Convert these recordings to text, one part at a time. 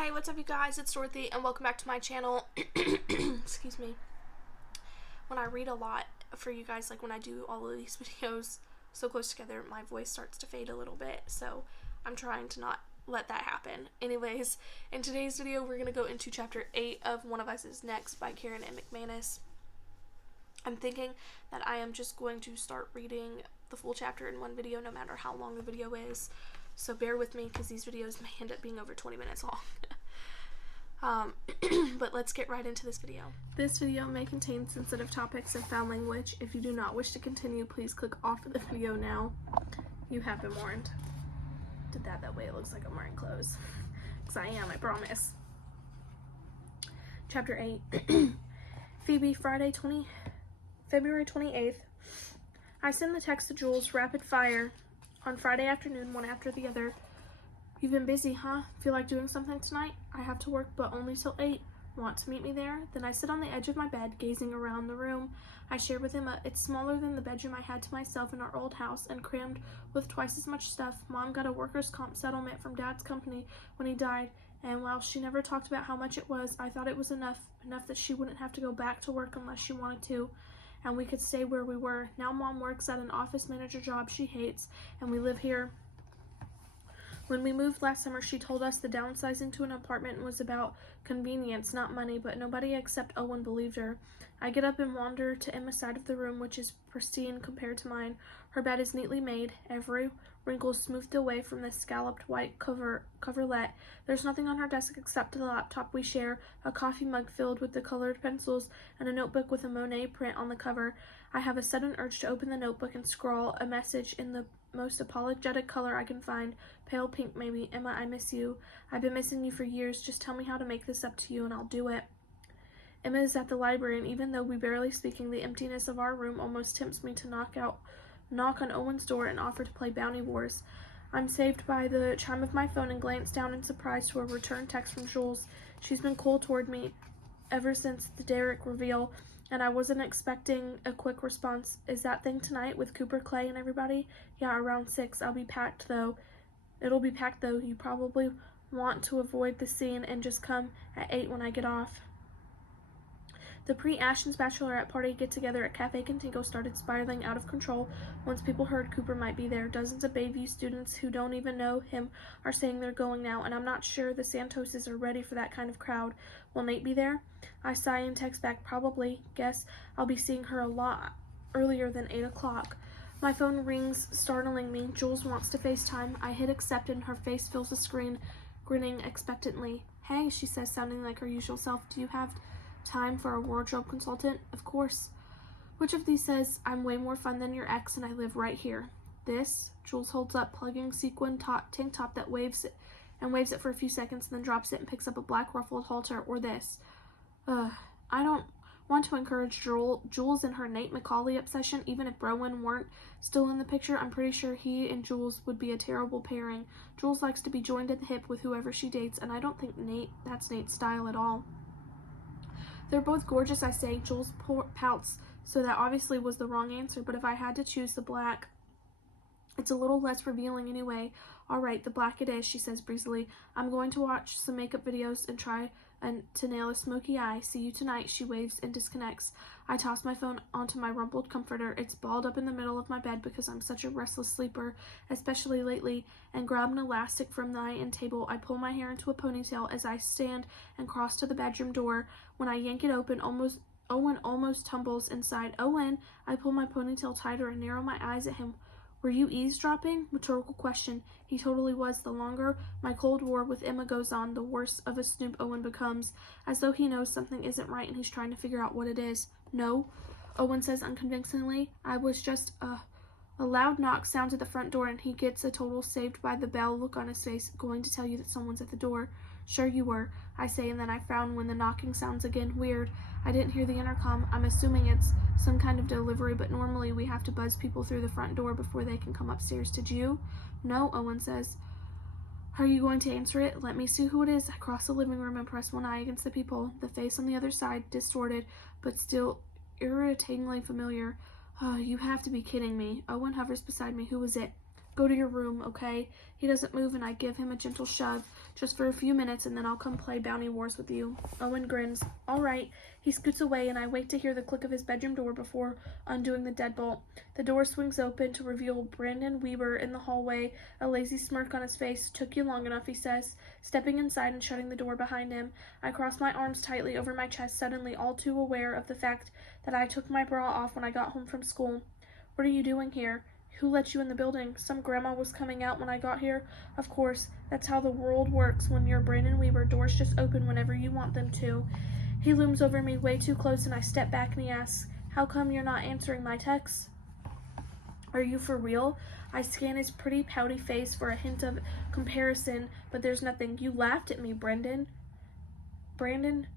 Hey, what's up you guys? It's Dorothy and welcome back to my channel. Excuse me. When I read a lot for you guys, like when I do all of these videos so close together, my voice starts to fade a little bit, so I'm trying to not let that happen. Anyways, in today's video we're going to go into chapter 8 of One of Us is Next by Karen and McManus. I'm thinking that I am just going to start reading the full chapter in one video no matter how long the video is. So bear with me because these videos may end up being over 20 minutes long. But let's get right into this video. This video may contain sensitive topics and foul language. If you do not wish to continue, please click off of the video now. You have been warned. Did that way it looks like I'm wearing clothes. Because I am, I promise. Chapter 8. Phoebe, February 28th. I send the text to Jules, rapid fire. On Friday afternoon, one after the other. You've been busy, huh? Feel like doing something tonight? I have to work, but only till 8. Want to meet me there? Then I sit on the edge of my bed, gazing around the room. I share with Emma. It's smaller than the bedroom I had to myself in our old house and crammed with twice as much stuff. Mom got a workers' comp settlement from Dad's company when he died, and while she never talked about how much it was, I thought it was enough that she wouldn't have to go back to work unless she wanted to. And we could stay where we were. Now Mom works at an office manager job she hates, and we live here. When we moved last summer, she told us the downsizing to an apartment was about convenience, not money, but nobody except Owen believed her. I get up and wander to Emma's side of the room, which is pristine compared to mine. Her bed is neatly made, every wrinkle smoothed away from the scalloped white coverlet. There's nothing on her desk except the laptop we share, a coffee mug filled with the colored pencils, and a notebook with a Monet print on the cover. I have a sudden urge to open the notebook and scrawl a message in the most apologetic color I can find. Pale pink, maybe. Emma, I miss you. I've been missing you for years. Just tell me how to make this up to you and I'll do it. Emma is at the library, and even though we barely speaking, the emptiness of our room almost tempts me to knock on Owen's door and offer to play Bounty Wars. I'm saved by the chime of my phone and glance down in surprise to a return text from Jules. She's been cold toward me ever since the Derek reveal, and I wasn't expecting a quick response. Is that thing tonight with Cooper, Clay, and everybody? Yeah, around 6. It'll be packed though. You probably want to avoid the scene and just come at 8 when I get off. The pre-Ashton's bachelorette party get-together at Cafe Contigo started spiraling out of control once people heard Cooper might be there. Dozens of Bayview students who don't even know him are saying they're going now, and I'm not sure the Santoses are ready for that kind of crowd. Will Nate be there? I sigh and text back, probably. Guess I'll be seeing her a lot earlier than 8 o'clock. My phone rings, startling me. Jules wants to FaceTime. I hit accept and her face fills the screen, grinning expectantly. Hey, she says, sounding like her usual self. Do you have time for a wardrobe consultant? Of course. Which of these says, I'm way more fun than your ex and I live right here? This? Jules holds up plugging sequin tank top that waves it for a few seconds, then drops it and picks up a black ruffled halter. Or this. I don't want to encourage Jules and her Nate Macaulay obsession. Even if Rowan weren't still in the picture, I'm pretty sure he and Jules would be a terrible pairing. Jules likes to be joined at the hip with whoever she dates, and I don't think that's Nate's style at all. They're both gorgeous, I say. Jules pouts, so that obviously was the wrong answer, but if I had to choose the black, it's a little less revealing anyway. All right, the black it is, she says breezily. I'm going to watch some makeup videos and try to nail a smoky eye. See you tonight, she waves and disconnects. I toss my phone onto my rumpled comforter. It's balled up in the middle of my bed because I'm such a restless sleeper, especially lately, and grab an elastic from the end table. I pull my hair into a ponytail as I stand and cross to the bedroom door. When I yank it open, Owen almost tumbles inside. Owen! I pull my ponytail tighter and narrow my eyes at him. Were you eavesdropping? Rhetorical question. He totally was. The longer my Cold War with Emma goes on, the worse of a snoop Owen becomes, as though he knows something isn't right and he's trying to figure out what it is. No, Owen says unconvincingly. I was just, A loud knock sounds at the front door and he gets a total saved by the bell look on his face. Going to tell you that someone's at the door. Sure you were, I say, and then I frown when the knocking sounds again. Weird. I didn't hear the intercom. I'm assuming it's some kind of delivery, but normally we have to buzz people through the front door before they can come upstairs. Did you? No, Owen says. Are you going to answer it? Let me see who it is. I cross the living room and press one eye against the people. The face on the other side, distorted, but still irritatingly familiar. Oh, you have to be kidding me. Owen hovers beside me. Who is it? Go to your room, okay? He doesn't move and I give him a gentle shove. Just for a few minutes, and then I'll come play Bounty Wars with you. Owen grins. All right. He scoots away, and I wait to hear the click of his bedroom door before undoing the deadbolt. The door swings open to reveal Brandon Weber in the hallway, a lazy smirk on his face. Took you long enough, he says, stepping inside and shutting the door behind him. I cross my arms tightly over my chest, suddenly all too aware of the fact that I took my bra off when I got home from school. What are you doing here? Who let you in the building? Some grandma was coming out when I got here. Of course, that's how the world works when you're Brandon Weber. Doors just open whenever you want them to. He looms over me way too close, and I step back and he asks, how come you're not answering my texts? Are you for real? I scan his pretty pouty face for a hint of comparison, but there's nothing. You laughed at me, Brandon.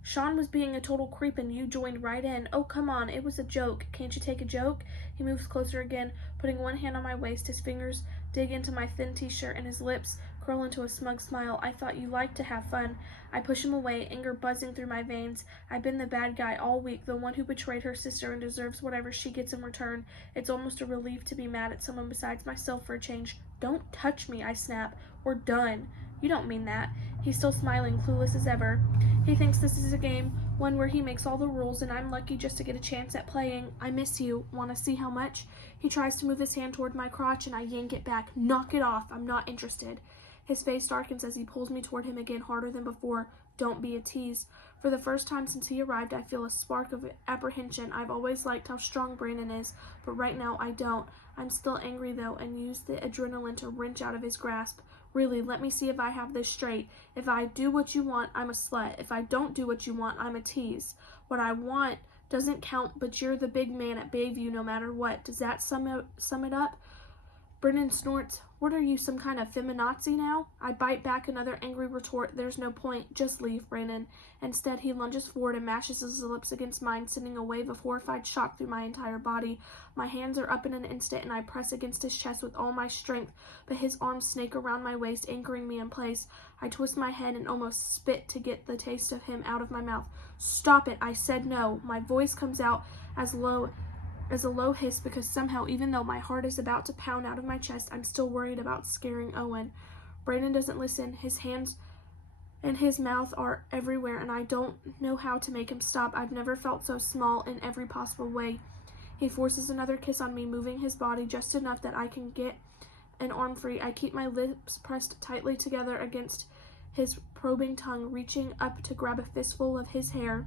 Sean was being a total creep and you joined right in. Oh, come on, it was a joke. Can't you take a joke? He moves closer again, putting one hand on my waist. His fingers dig into my thin t-shirt and his lips curl into a smug smile. I thought you liked to have fun. I push him away, anger buzzing through my veins. I've been the bad guy all week, the one who betrayed her sister and deserves whatever she gets in return. It's almost a relief to be mad at someone besides myself for a change. Don't touch me, I snap. We're done. You don't mean that. He's still smiling, clueless as ever. He thinks this is a game, one where he makes all the rules, and I'm lucky just to get a chance at playing. I miss you. Want to see how much? He tries to move his hand toward my crotch, and I yank it back. Knock it off. I'm not interested. His face darkens as he pulls me toward him again, harder than before. Don't be a tease. For the first time since he arrived, I feel a spark of apprehension. I've always liked how strong Brandon is, but right now I don't. I'm still angry, though, and use the adrenaline to wrench out of his grasp. Really, let me see if I have this straight. If I do what you want, I'm a slut. If I don't do what you want, I'm a tease. What I want doesn't count, but you're the big man at Bayview no matter what. Does that sum it up? Brennan snorts. What are you, some kind of feminazi now? I bite back another angry retort. There's no point. Just leave, Brandon. Instead, he lunges forward and mashes his lips against mine, sending a wave of horrified shock through my entire body. My hands are up in an instant, and I press against his chest with all my strength, but his arms snake around my waist, anchoring me in place. I twist my head and almost spit to get the taste of him out of my mouth. Stop it, I said no. My voice comes out as a low hiss because somehow, even though my heart is about to pound out of my chest, I'm still worried about scaring Owen. Brandon doesn't listen. His hands and his mouth are everywhere, and I don't know how to make him stop. I've never felt so small in every possible way. He forces another kiss on me, moving his body just enough that I can get an arm free. I keep my lips pressed tightly together against his probing tongue, reaching up to grab a fistful of his hair.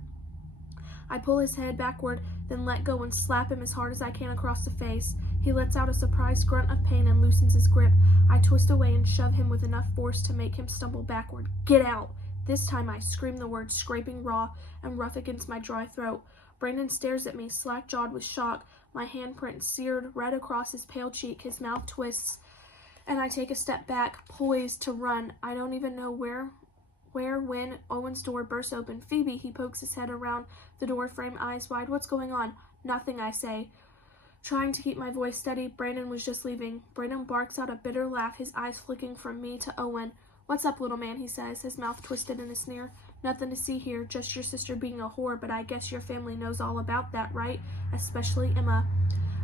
I pull his head backward, then let go and slap him as hard as I can across the face. He lets out a surprised grunt of pain and loosens his grip. I twist away and shove him with enough force to make him stumble backward. Get out! This time I scream the word, scraping raw and rough against my dry throat. Brandon stares at me, slack-jawed with shock, my handprint seared red across his pale cheek. His mouth twists, and I take a step back, poised to run. I don't even know where when Owen's door bursts open. Phoebe, he pokes his head around the door frame, eyes wide. What's going on? Nothing, I say, trying to keep my voice steady. Brandon was just leaving. Brandon barks out a bitter laugh, his eyes flicking from me to Owen. What's up, little man, he says, his mouth twisted in a sneer. Nothing to see here, just your sister being a whore, but I guess your family knows all about that, right? Especially Emma.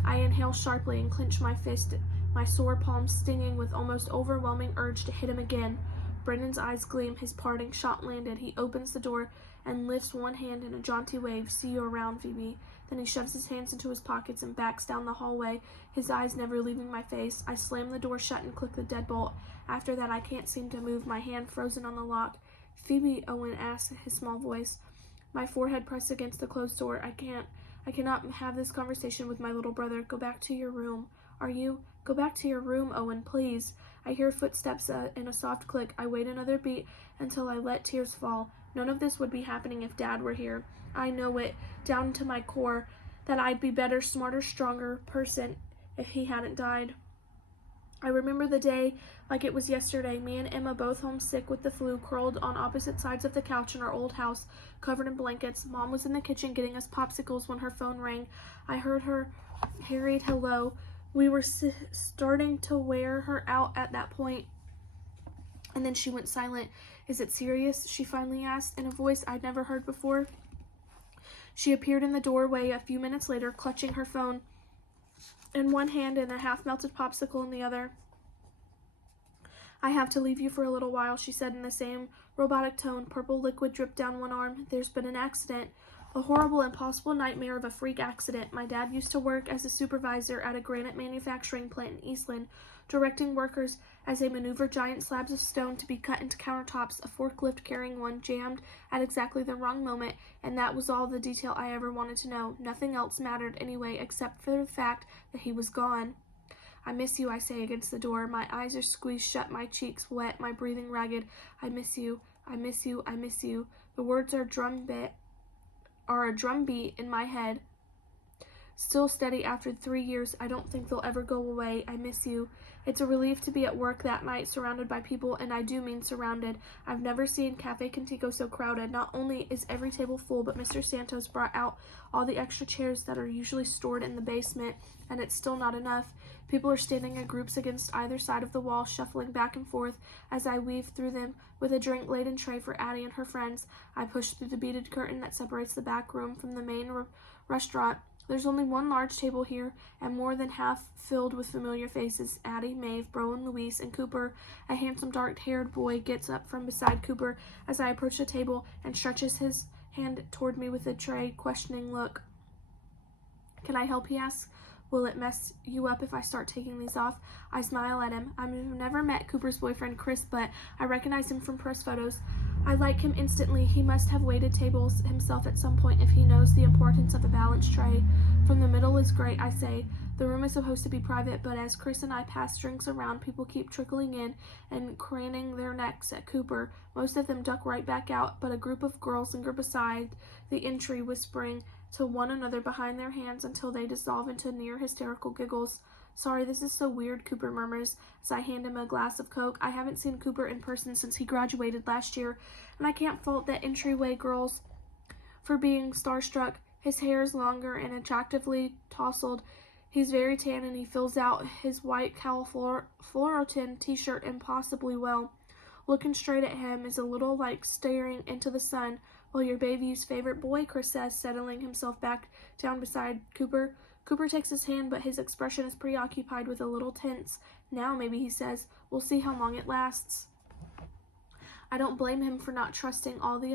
I inhale sharply and clench my fist, my sore palms stinging with almost overwhelming urge to hit him again. Brendan's eyes gleam, his parting shot landed. He opens the door and lifts one hand in a jaunty wave. See you around, Phoebe. Then he shoves his hands into his pockets and backs down the hallway, his eyes never leaving my face. I slam the door shut and click the deadbolt. After that, I can't seem to move, my hand frozen on the lock. Phoebe, Owen asks, his small voice. My forehead pressed against the closed door. I cannot have this conversation with my little brother. Go back to your room. Are you? Go back to your room, Owen, please. I hear footsteps and a soft click. I wait another beat until I let tears fall. None of this would be happening if Dad were here. I know it, down to my core, that I'd be better, smarter, stronger person if he hadn't died. I remember the day like it was yesterday, me and Emma both homesick with the flu, curled on opposite sides of the couch in our old house, covered in blankets. Mom was in the kitchen getting us popsicles when her phone rang. I heard her harried hello. We were starting to wear her out at that point, and then she went silent. Is it serious? She finally asked, in a voice I'd never heard before. She appeared in the doorway a few minutes later, clutching her phone in one hand and a half-melted popsicle in the other. I have to leave you for a little while, she said in the same robotic tone. Purple liquid dripped down one arm. There's been an accident. A horrible, impossible nightmare of a freak accident. My dad used to work as a supervisor at a granite manufacturing plant in Eastland, directing workers as they maneuvered giant slabs of stone to be cut into countertops. A forklift carrying one jammed at exactly the wrong moment, and that was all the detail I ever wanted to know. Nothing else mattered anyway, except for the fact that he was gone. I miss you, I say against the door. My eyes are squeezed shut, my cheeks wet, my breathing ragged. I miss you, I miss you, I miss you. The words are a drumbeat in my head. Still steady after 3 years. I don't think they'll ever go away. I miss you. It's a relief to be at work that night, surrounded by people, and I do mean surrounded. I've never seen Cafe Contigo so crowded. Not only is every table full, but Mr. Santos brought out all the extra chairs that are usually stored in the basement, and it's still not enough. People are standing in groups against either side of the wall, shuffling back and forth as I weave through them with a drink-laden tray for Addie and her friends. I push through the beaded curtain that separates the back room from the main restaurant. There's only one large table here, and more than half filled with familiar faces. Addie, Maeve, Browen, Louise, and Cooper. A handsome dark-haired boy gets up from beside Cooper as I approach the table and stretches his hand toward me with a tray, questioning look. Can I help, he asks. Will it mess you up if I start taking these off? I smile at him. I've never met Cooper's boyfriend, Chris, but I recognize him from press photos. I like him instantly. He must have waited tables himself at some point if he knows the importance of a balanced tray. From the middle is great, I say. The room is supposed to be private, but as Chris and I pass drinks around, people keep trickling in and craning their necks at Cooper. Most of them duck right back out, but a group of girls linger beside the entry, whispering to one another behind their hands until they dissolve into near hysterical giggles. Sorry, this is so weird, Cooper murmurs as I hand him a glass of Coke. I haven't seen Cooper in person since he graduated last year, and I can't fault that entryway girls for being starstruck. His hair is longer and attractively tousled. He's very tan, and he fills out his white Californian t-shirt impossibly well. Looking straight at him is a little like staring into the sun. Well, your baby's favorite boy, Chris says, settling himself back down beside Cooper. Cooper takes his hand, but his expression is preoccupied with a little tense. Now, maybe, he says. We'll see how long it lasts. I don't blame him for not trusting all the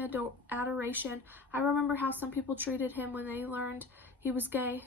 adoration. I remember how some people treated him when they learned he was gay.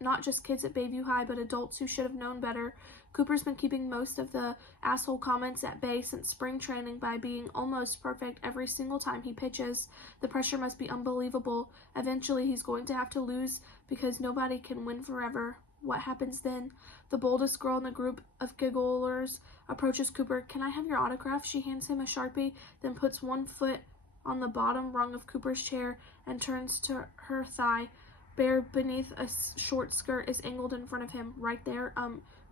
Not just kids at Bayview High, but adults who should have known better. Cooper's been keeping most of the asshole comments at bay since spring training by being almost perfect every single time he pitches. The pressure must be unbelievable. Eventually, he's going to have to lose because nobody can win forever. What happens then? The boldest girl in the group of gigglers approaches Cooper. Can I have your autograph? She hands him a Sharpie, then puts one foot on the bottom rung of Cooper's chair and turns to her thigh. Bare beneath a short skirt is angled in front of him. Right there.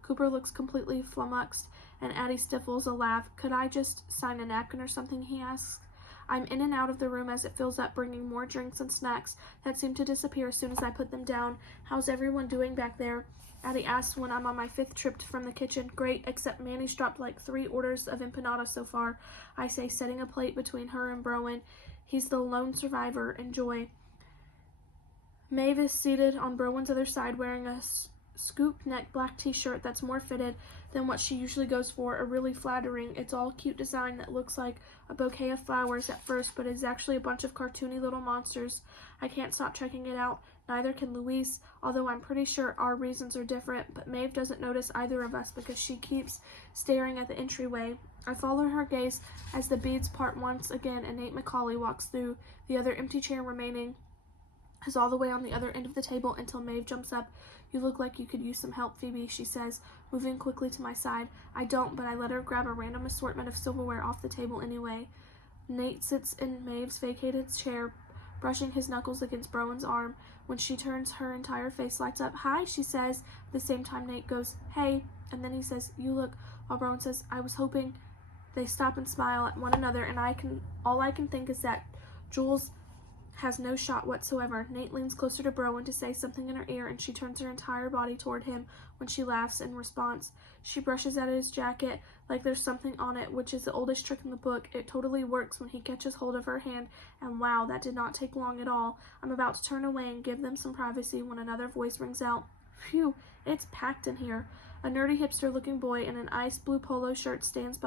Cooper looks completely flummoxed, and Addie stifles a laugh. Could I just sign a napkin or something, he asks. I'm in and out of the room as it fills up, bringing more drinks and snacks that seem to disappear as soon as I put them down. How's everyone doing back there? Addie asks when I'm on my 5th trip from the kitchen. Great, except Manny's dropped like 3 orders of empanada so far, I say, setting a plate between her and Browen. He's the lone survivor. Enjoy. Maeve is seated on Browen's other side, wearing a scoop neck black t-shirt that's more fitted than what she usually goes for, a really flattering, it's all cute design that looks like a bouquet of flowers at first, but is actually a bunch of cartoony little monsters. I can't stop checking it out. Neither can Louise, although I'm pretty sure our reasons are different, but Maeve doesn't notice either of us because she keeps staring at the entryway. I follow her gaze as the beads part once again and Nate McCauley walks through. The other empty chair remaining is all the way on the other end of the table until Maeve jumps up. You look like you could use some help, Phoebe, she says, moving quickly to my side. I don't, but I let her grab a random assortment of silverware off the table anyway. Nate sits in Maeve's vacated chair, brushing his knuckles against Browen's arm. When she turns, her entire face lights up. Hi, she says. At the same time, Nate goes, hey, and then he says, you look, while Browen says, I was hoping. They stop and smile at one another, and all I can think is that Jules has no shot whatsoever. Nate leans closer to Browen to say something in her ear, and she turns her entire body toward him when she laughs in response. She brushes at his jacket like there's something on it, which is the oldest trick in the book. It totally works when he catches hold of her hand, and wow, that did not take long at all. I'm about to turn away and give them some privacy when another voice rings out. Phew, it's packed in here. A nerdy hipster-looking boy in an ice blue polo shirt stands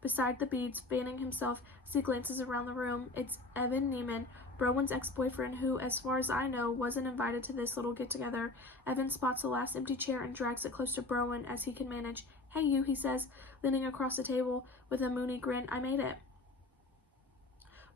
beside the beads, fanning himself as he glances around the room. It's Evan Neiman, Browen's ex-boyfriend, who, as far as I know, wasn't invited to this little get-together. Evan spots the last empty chair and drags it close to Browen as he can manage. "Hey, you," he says, leaning across the table with a moony grin. "I made it."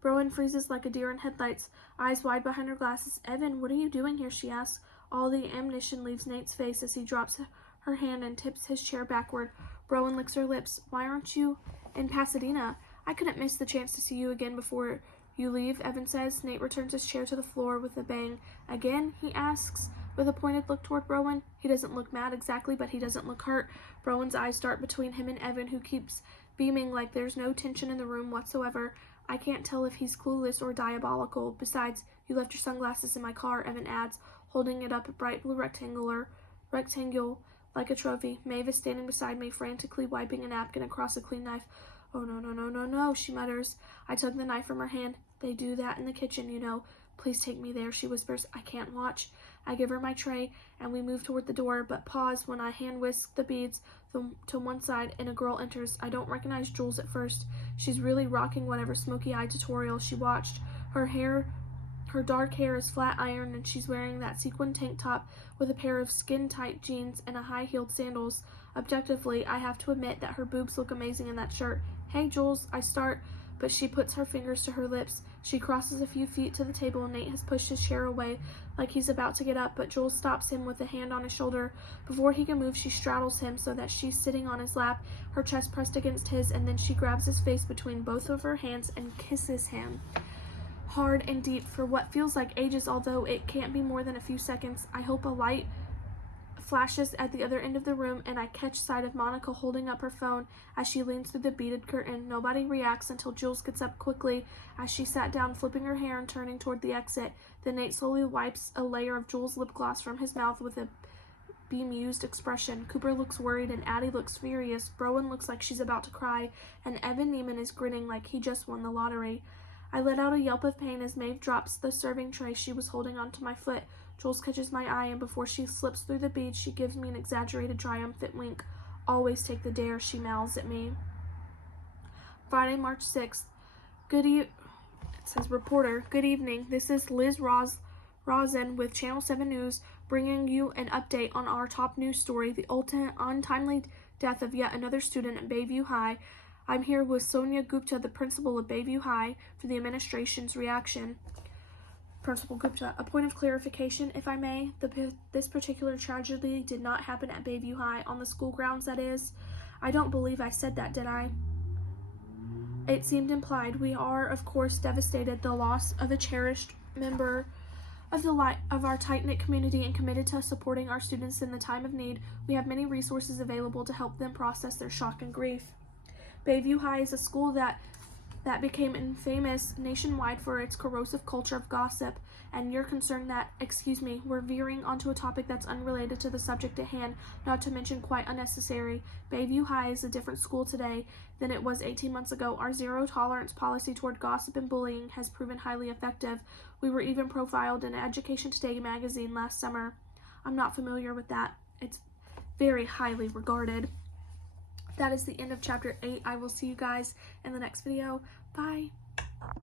Browen freezes like a deer in headlights, eyes wide behind her glasses. "Evan, what are you doing here?" she asks. All the ammunition leaves Nate's face as he drops her hand and tips his chair backward. Browen licks her lips. "Why aren't you in Pasadena? I couldn't miss the chance to see you again before you leave," Evan says. Nate returns his chair to the floor with a bang. "Again?" he asks, with a pointed look toward Browen. He doesn't look mad exactly, but he doesn't look hurt. Browen's eyes dart between him and Evan, who keeps beaming like there's no tension in the room whatsoever. "I can't tell if he's clueless or diabolical. Besides, you left your sunglasses in my car," Evan adds, holding it up, a bright blue rectangle like a trophy. Maeve is standing beside me, frantically wiping a napkin across a clean knife. "Oh, no, no, no, no, no," she mutters. I tug the knife from her hand. "They do that in the kitchen, you know. Please take me there," she whispers. "I can't watch." I give her my tray, and we move toward the door, but pause when I hand-whisk the beads to one side, and a girl enters. I don't recognize Jules at first. She's really rocking whatever smoky-eye tutorial she watched. Her dark hair is flat ironed, and she's wearing that sequin tank top with a pair of skin-tight jeans and a high-heeled sandals. Objectively, I have to admit that her boobs look amazing in that shirt. "Hey, Jules," I start, but she puts her fingers to her lips. She crosses a few feet to the table, and Nate has pushed his chair away like he's about to get up, but Jules stops him with a hand on his shoulder. Before he can move, she straddles him so that she's sitting on his lap, her chest pressed against his, and then she grabs his face between both of her hands and kisses him hard and deep for what feels like ages, although it can't be more than a few seconds. I hope a light flashes at the other end of the room, and I catch sight of Monica holding up her phone as she leans through the beaded curtain. Nobody reacts until Jules gets up quickly as she sat down, flipping her hair and turning toward the exit. Then Nate slowly wipes a layer of Jules' lip gloss from his mouth with a bemused expression. Cooper looks worried, and Addie looks furious. Browen looks like she's about to cry, and Evan Neiman is grinning like he just won the lottery. I let out a yelp of pain as Maeve drops the serving tray she was holding onto my foot. Jules catches my eye, and before she slips through the beads, she gives me an exaggerated, triumphant wink. "Always take the dare," she mouths at me. Friday, March 6th. It says, "Reporter, good evening. This is Liz Rosen with Channel 7 News, bringing you an update on our top news story, the untimely death of yet another student at Bayview High. I'm here with Sonia Gupta, the principal of Bayview High, for the administration's reaction." Principal Gupta: "A point of clarification, if I may. This particular tragedy did not happen at Bayview High, on the school grounds, that is. I don't believe I said that, did I? It seemed implied. We are, of course, devastated the loss of a cherished member of our tight-knit community and committed to supporting our students in the time of need. We have many resources available to help them process their shock and grief. Bayview High is a school that became famous nationwide for its corrosive culture of gossip, and you're concerned that, we're veering onto a topic that's unrelated to the subject at hand, not to mention quite unnecessary. Bayview High is a different school today than it was 18 months ago. Our zero-tolerance policy toward gossip and bullying has proven highly effective. We were even profiled in Education Today magazine last summer." I'm not familiar with that. It's very highly regarded. That is the end of chapter 8. I will see you guys in the next video. Bye.